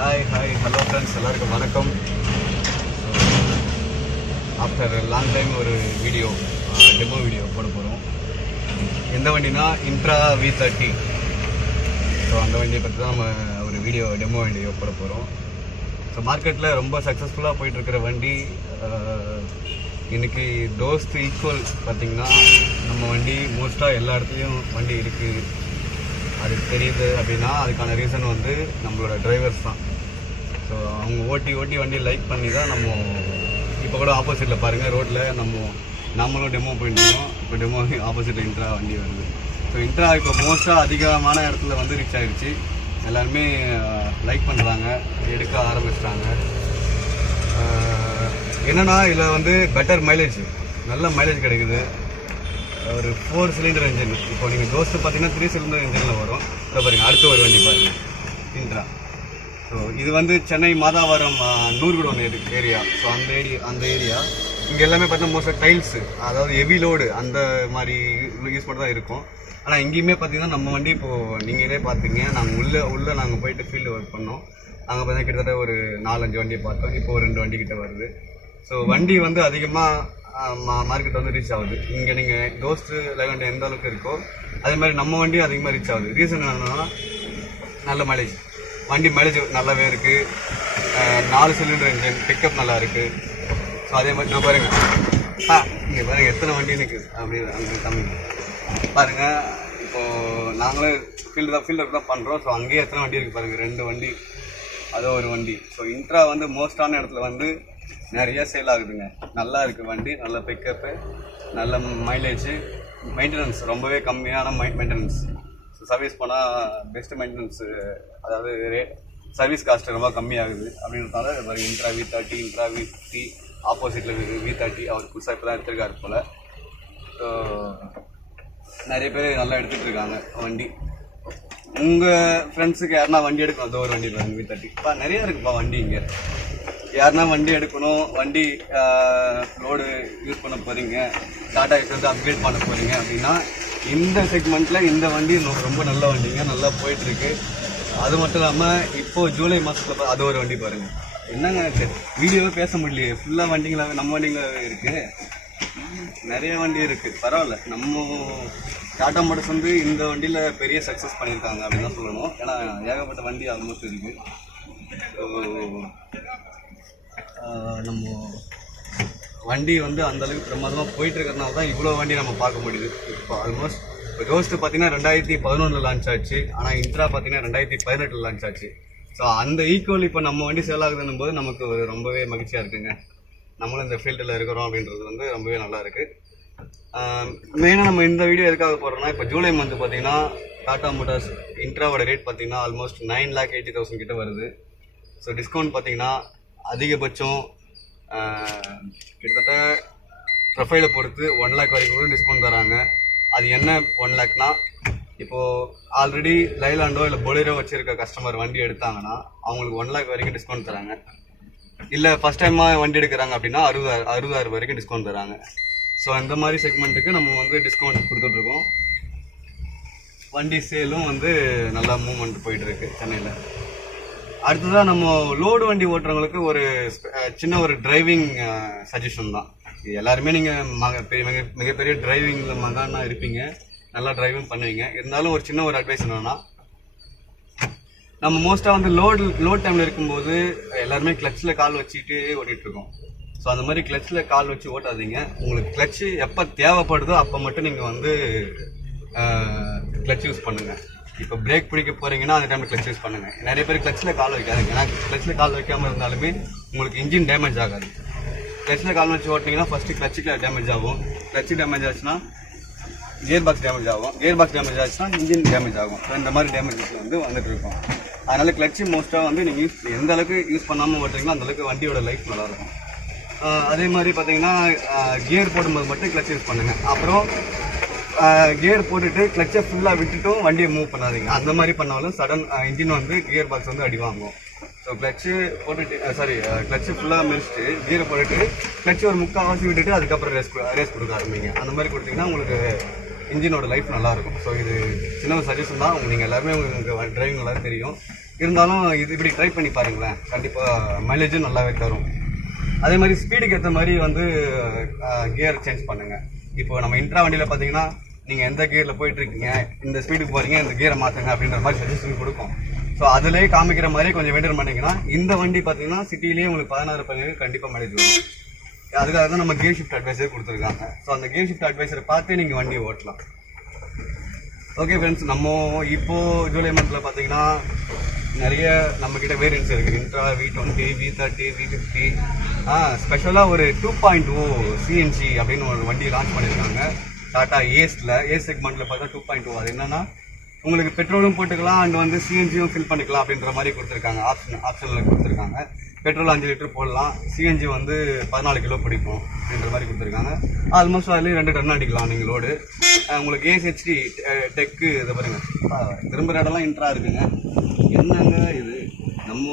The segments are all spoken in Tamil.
ஹாய் ஹாய் ஹலோ ஃப்ரெண்ட்ஸ் எல்லாருக்கும் வணக்கம். ஆஃப்டர் லாங் டைம் ஒரு வீடியோ டெமோ வீடியோ போட போகிறோம் எந்த வண்டினா இன்ட்ரா வி தேர்ட்டி ஸோ அந்த வண்டியை பற்றி தான் நம்ம ஒரு வீடியோ டெமோ வீடியோ போட போகிறோம் ஸோ மார்க்கெட்டில் ரொம்ப சக்ஸஸ்ஃபுல்லாக போயிட்டுருக்கிற வண்டி இன்றைக்கி இன்னைக்கு தோஸ்த் ஈக்குவல் பார்த்தீங்கன்னா நம்ம வண்டி மோஸ்ட்டாக எல்லா இடத்துலையும் வண்டி இருக்குது அது தெரியுது அப்படின்னா அதுக்கான ரீசன் வந்து நம்மளோட டிரைவர்ஸ் தான். ஸோ அவங்க ஓட்டி ஓட்டி வண்டி லைக் பண்ணி தான் நம்ம இப்போ கூட ஆப்போசிட்டில் பாருங்கள் ரோட்டில் நம்ம நம்மளும் டெமோ போயிட்டுருக்கோம் இப்போ டெமோ ஆப்போசிட்டில் இன்ட்ரா வண்டி வருது. ஸோ இன்ட்ரா இப்போ மோஸ்ட்டாக அதிகமான இடத்துல வந்து ரீச் ஆகிடுச்சு எல்லாருமே லைக் பண்ணுறாங்க எடுக்க ஆரம்பிச்சிட்டாங்க. என்னன்னா இதில் வந்து பெட்டர் மைலேஜ் நல்ல மைலேஜ் கிடைக்குது. ஒரு ஃபோர் சிலிண்டர் இன்ஜின் இப்போ நீங்கள் தோஸ்ட்டு பார்த்தீங்கன்னா த்ரீ சிலிண்டர் இன்ஜினில் வரும். இப்போ பாருங்க அடுத்த ஒரு வண்டி பாருங்கள் இன்ட்ரா ஸோ இது வந்து சென்னை மாதாவரம் நூறுகுடோன் ஏரியா ஸோ அந்த ஏரியா அந்த ஏரியா. இங்கே எல்லாமே பார்த்தா மோஸ்ட்டாக டைல்ஸு அதாவது ஹெவி லோடு அந்த மாதிரி யூஸ் பண்ணி தான் இருக்கும். ஆனால் எங்கேயுமே பார்த்தீங்கன்னா நம்ம வண்டி இப்போது நீங்களே பார்த்தீங்க. நாங்கள் உள்ளே உள்ளே நாங்கள் போயிட்டு ஃபீல்டு ஒர்க் பண்ணோம். அங்கே பார்த்தா கிட்டத்தட்ட ஒரு நாலஞ்சு வண்டி பார்த்தோம். இப்போ ஒரு ரெண்டு வண்டி கிட்ட வருது. ஸோ வண்டி வந்து அதிகமாக மார்க்கெட் வந்து ரீச் ஆகுது. இங்கே நீங்கள் தோஸ்து லெவன் எந்த அளவுக்கு இருக்கோ அதே மாதிரி நம்ம வண்டியும் அதிகமாக ரீச் ஆகுது. ரீசன் என்னன்னா நல்ல மைலேஜ் வண்டி மைலேஜ் நல்லாவே இருக்குது நாலு சிலிண்டர் இன்ஜின் பிக்கப் நல்லா இருக்குது ஸோ அதே மாதிரி நான் பாருங்க. ஆ இங்கே பாருங்க எத்தனை வண்டி நிற்குது அப்படி அங்கே கம்மி. பாருங்க இப்போ நாங்களே ஃபீல்டு தான் ஃபீல்டு தான் பண்ணுறோம் ஸோ அங்கேயே எத்தனை வண்டி இருக்குது பாருங்க ரெண்டு வண்டி. அதோ ஒரு வண்டி. ஸோ இன்ட்ரா வந்து மோஸ்டான இடத்துல வந்து நிறைய சேல் ஆகுதுங்க. நல்லா இருக்குது வண்டி நல்ல பிக்கப்பு நல்ல மைலேஜு மெயின்டெனன்ஸ் ரொம்பவே கம்மியான மை மெயின்டெனன்ஸ் ஸோ சர்வீஸ் போனால் பெஸ்ட் மெயின்டெனன்ஸு அதாவது ரே சர்வீஸ் காஸ்ட் ரொம்ப கம்மியாகுது. அப்படின்றதால பாருங்க Intra V thirty Intra V fifty ஆப்போசிட்டில் இருக்குது வி தேர்ட்டி அவர் புதுசாக இப்போ தான் எடுத்திருக்காரு போல். ஸோ நிறைய பேர் நல்லா எடுத்துகிட்டு இருக்காங்க வண்டி. உங்கள் ஃப்ரெண்ட்ஸுக்கு யாருனா வண்டி எடுக்கணும்? அதோ ஒரு வண்டி பாருங்க வி தேர்ட்டி இப்போ நிறைய இருக்குப்பா வண்டி இங்கே. யாருனா வண்டி எடுக்கணும் வண்டி லோடு யூஸ் பண்ண போகிறீங்க டாட்டா எஸ் வந்து அப்கிரேட் பண்ண போகிறீங்க அப்படின்னா இந்த செக்மெண்ட்டில் இந்த வண்டி ரொம்ப நல்ல வண்டிங்க நல்லா போயிட்டுருக்கு. அது மட்டும் இல்லாமல் இப்போ ஜூலை மாதத்தில் அது ஒரு வண்டி பாருங்கள் என்னங்க வீடியோவே பேச முடியலையே. ஃபுல்லாக வண்டிங்களாவே நம்ம வண்டிங்களாவே இருக்குது நிறைய வண்டி இருக்குது பரவாயில்ல. நம்ம டாடா மோட்டர்ஸ் வந்து இந்த வண்டியில் பெரிய சக்ஸஸ் பண்ணியிருக்காங்க அப்படின்னு தான் சொல்லணும். ஏன்னா ஏகப்பட்ட வண்டி ஆல்மோஸ்ட் இருக்குது நம்ம வண்டி வந்து அந்த அளவுக்கு பிரமாதமாக போயிட்டு இருக்கிறதுனால தான் இவ்வளோ வண்டி நம்ம பார்க்க முடியுது. இப்போ ஆல்மோஸ்ட் இப்போ ரோஸ்ட் பார்த்தீங்கன்னா ரெண்டாயிரத்தி பதினொன்றில் லான்ச் ஆச்சு. ஆனால் இன்ட்ரா பார்த்தீங்கன்னா ரெண்டாயிரத்தி பதினெட்டில் லான்ச் ஆச்சு. ஸோ அந்த ஈக்குவல் இப்போ நம்ம வண்டி சேல் ஆகுதுன்னும் போது நமக்கு ஒரு ரொம்பவே மகிழ்ச்சியாக இருக்குங்க. நம்மளும் இந்த ஃபீல்டில் இருக்கிறோம் அப்படின்றது வந்து ரொம்பவே நல்லா இருக்கு. மெயினாக நம்ம இந்த வீடியோ எதுக்காக போடுறோம்னா இப்போ ஜூலை மந்த் பார்த்தீங்கன்னா டாடா மோட்டார்ஸ் இன்ட்ராவோட ரேட் பார்த்தீங்கன்னா almost nine lakh eighty thousand கிட்ட வருது. ஸோ டிஸ்கவுண்ட் பார்த்தீங்கன்னா அதிகபட்சம் கிட்டத்தட்ட ப்ரொஃபைலை பொறுத்து ஒன் லேக் வரைக்கும் கூட டிஸ்கவுண்ட் தராங்க. அது என்ன ஒன் லேக்னா இப்போது ஆல்ரெடி லைலாண்டோ இல்லை பொலிரோ வச்சுருக்க கஸ்டமர் வண்டி எடுத்தாங்கன்னா அவங்களுக்கு ஒன் லேக் வரைக்கும் டிஸ்கவுண்ட் தராங்க. இல்லை ஃபஸ்ட் டைமாக வண்டி எடுக்கிறாங்க அப்படின்னா அறுபதாயிரம் அறுபதாயிரம் வரைக்கும் டிஸ்கவுண்ட் தராங்க. ஸோ அந்த மாதிரி செக்மெண்ட்டுக்கு நம்ம வந்து டிஸ்கவுண்ட் கொடுத்துட்ருக்கோம் வண்டி சேலும் வந்து நல்லா மூவ்மெண்ட் போயிட்டுருக்கு சென்னையில். அடுத்ததாக நம்ம லோடு வண்டி ஓட்டுறவங்களுக்கு ஒரு சின்ன ஒரு டிரைவிங் சஜஷன் தான். எல்லாருமே நீங்கள் மக பெரிய மிக மிகப்பெரிய டிரைவிங்கில் மகானா இருப்பீங்க. நல்லா டிரைவிங் பண்ணுவீங்க. இருந்தாலும் ஒரு சின்ன ஒரு அட்வைஸ் என்னன்னா நம்ம மோஸ்ட்டாக வந்து லோடு லோட் டைமில் இருக்கும்போது எல்லாருமே கிளச்சில் கால் வச்சுட்டு ஓட்டிகிட்டு இருக்கோம் ஸோ அந்த மாதிரி கிளச்சில் கால் வச்சு ஓட்டாதீங்க. உங்களுக்கு கிளச்சு எப்போ தேவைப்படுதோ அப்போ மட்டும் நீங்கள் வந்து கிளச் யூஸ் பண்ணுங்கள் இப்போ பிரேக் பிடிக்க போகிறீங்கன்னா அந்த டைமில் கிளச் யூஸ் பண்ணுங்கள் நிறைய பேர் கிளச்சில் கால் வைக்காதுங்க. ஏன்னா கிளச்சில் கால் வைக்காமல் இருந்தாலுமே உங்களுக்கு இன்ஜின் டேமேஜ் ஆகாது. கிளச்சில் கால் வச்சு ஓட்டிங்கன்னா ஃபஸ்ட்டு கிளச்சுக்கு டேமேஜ் ஆகும். கிளச்சு டேமேஜ் ஆச்சுன்னா கியர் பாக்ஸ் டேமேஜ் ஆகும். கியர் பாக்ஸ் டேமேஜ் ஆச்சுன்னா இன்ஜின் டேமேஜ் ஆகும். இந்த மாதிரி டேமேஜஸ் வந்து வந்துட்டு இருக்கும். அதனால கிளச்சு மோஸ்ட்டாக வந்து நீங்கள் யூஸ் எந்த அளவுக்கு யூஸ் பண்ணாமல் ஓட்டுறீங்களோ அந்த அளவுக்கு வண்டியோட லைஃப் நல்லாயிருக்கும். அதே மாதிரி பார்த்தீங்கன்னா கியர் போடும்போது மட்டும் கிளச் யூஸ் பண்ணுங்க. அப்புறம் கியர் போட்டுட்டு கிளச்சை ஃபுல்லாக விட்டுட்டும் வண்டியை மூவ் பண்ணாதீங்க. அந்த மாதிரி பண்ணாலும் சடன் இன்ஜின் வந்து கியர் பாக்ஸ் வந்து அடி வாங்கும். ஸோ கிளச்சு போட்டுட்டு சாரி கிளச்சு ஃபுல்லாக மிதிச்சுட்டு கியரை போட்டுட்டு கிளச்சு ஒரு முக்கால் ஆசி விட்டுட்டு அதுக்கப்புறம் ரேஸ் ரேஸ் கொடுக்க ஆரம்பிங்க. அந்த மாதிரி கொடுத்தீங்கன்னா உங்களுக்கு இன்ஜினோட லைஃப் நல்லாயிருக்கும். ஸோ இது சின்ன ஒரு சஜஷன் தான். நீங்கள் எல்லாருமே உங்களுக்கு டிரைவிங் நல்லா தெரியும். இருந்தாலும் இது இப்படி ட்ரை பண்ணி பாருங்களேன். கண்டிப்பாக மைலேஜும் நல்லாவே தரும். அதே மாதிரி ஸ்பீடுக்கு ஏற்ற மாதிரி வந்து கியர் சேஞ்ச் பண்ணுங்கள் இப்போ நம்ம இன்ட்ரா வண்டியில் பார்த்தீங்கன்னா நீங்கள் எந்த கியரில் போயிட்டு இருக்கீங்க இந்த ஸ்பீடுக்கு போகிறீங்க இந்த கியரை மாற்றுங்க அப்படின்ற மாதிரி சஜஷன் கொடுக்கும். ஸோ அதுலேயே காமிக்கிற மாதிரி கொஞ்சம் மெயின்டைன் பண்ணீங்கன்னா இந்த வண்டி பார்த்தீங்கன்னா சிட்டிலேயே உங்களுக்கு பதினாறு பதினேழு கண்டிப்பாக மைலேஜ் வரும். அதுக்காக தான் நம்ம கேர் ஷிஃப்ட் அட்வைசர் கொடுத்துருக்காங்க. ஸோ அந்த கேர் ஷிஃப்ட் அட்வைசரை பார்த்து நீங்கள் வண்டியை ஓட்டலாம். ஓகே ஃப்ரெண்ட்ஸ் நம்ம இப்போது ஜூலை மந்தில் பார்த்தீங்கன்னா நிறைய நம்மக்கிட்ட வேரியன்ஸ் இருக்குது Intra V twenty V thirty V fifty ஆ ஸ்பெஷலாக ஒரு டூ பாயிண்ட் ஓ சிஎன்ஜி அப்படின்னு ஒரு வண்டி லான்ச் பண்ணியிருக்காங்க. டாட்டா ஏஸ்ல ஏ செக்மெண்ட்டில் பார்த்தா டூ பாயிண்ட் டூ அது என்னன்னா உங்களுக்கு பெட்ரோலும் போட்டுக்கலாம் அண்ட் வந்து சிஎன்ஜியும் ஃபில் பண்ணிக்கலாம் அப்படின்ற மாதிரி கொடுத்துருக்காங்க. ஆப்ஷன் ஆப்ஷனில் கொடுத்துருக்காங்க. பெட்ரோல் அஞ்சு லிட்டர் போடலாம். சிஎன்ஜி வந்து பதினாலு கிலோ பிடிக்கும் அப்படின்ற மாதிரி கொடுத்துருக்காங்க. ஆல்மோஸ்ட் அதுலேயும் ரெண்டு டன் அடிக்கலாம் நீங்கள் லோடு உங்களுக்கு ஏசிஹெச்டி டெக்கு இதை பாருங்க. திரும்புகிற இடம்லாம் இன்ட்ரா இருக்குங்க. என்னங்க இது? நம்ம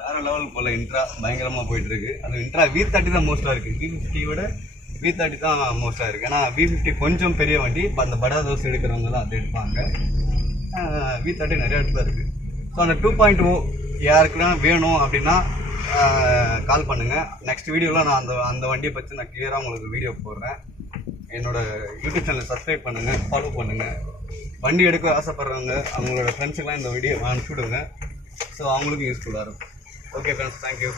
வேற லெவல் போல் இன்ட்ரா பயங்கரமாக போயிட்டுருக்கு அது இன்ட்ரா வி தேர்ட்டி தான் மோஸ்ட்டாக இருக்குது வி ஃபிஃப்டியோட வி தேர்ட்டி தான் மோஸ்ட்டாக இருக்குது ஏன்னா வி ஃபிஃப்டி கொஞ்சம் பெரிய வண்டி இப்போ அந்த படா தோசை எடுக்கிறவங்க தான் அது எடுப்பாங்க. வி தேர்ட்டி நிறைய இடத்துல இருக்குது ஸோ அந்த டூ பாயிண்ட் ஓ யாருக்குன்னா வேணும் அப்படின்னா கால் பண்ணுங்கள் நெக்ஸ்ட் வீடியோவில் நான் அந்த அந்த வண்டியை பற்றி நான் கிளியராக உங்களுக்கு வீடியோ போடுறேன். என்னோட யூடியூப் சேனலை சப்ஸ்கிரைப் பண்ணுங்க ஃபாலோ பண்ணுங்கள் வண்டி எடுக்க ஆசைப்படுறவங்க அவங்களோட ஃப்ரெண்ட்ஸுக்கெல்லாம் இந்த வீடியோ அனுப்பிச்சுடுங்க. ஸோ அவங்களுக்கும் யூஸ்ஃபுல்லாக இருக்கும். Okay friends thank you